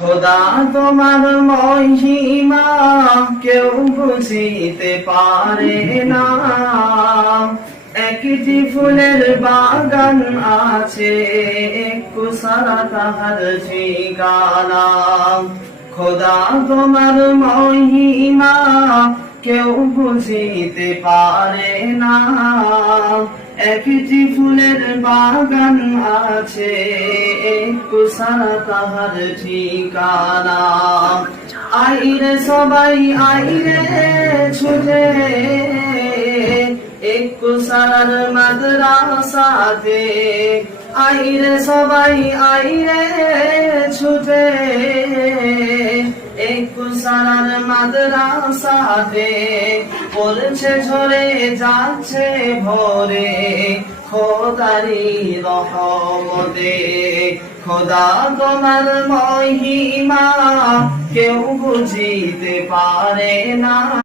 খোদা তোমার মহিমা কেউ বুঝিতে পারে না। একটি ফুলের বাগান আছে, একটু সারা তাহার ঠিকানা। খোদা তোমার মহিমা কেউ বুঝিতে পারে না। একটি ফুলের বাগান আছে, একটু সারা তাহার ঠিকানা। আইরে সবাই আইরে ছুটে, একটু সারার মাদ্রাসাতে। আইরে সবাই আইরে ছুটে, একটু সারার মাদ্রাসাতে। পড়ছে ঝরে যাচ্ছে ভরে খোদারি রহমতে। খোদা তোমার মহিমা কেউ বুঝিতে পারে না।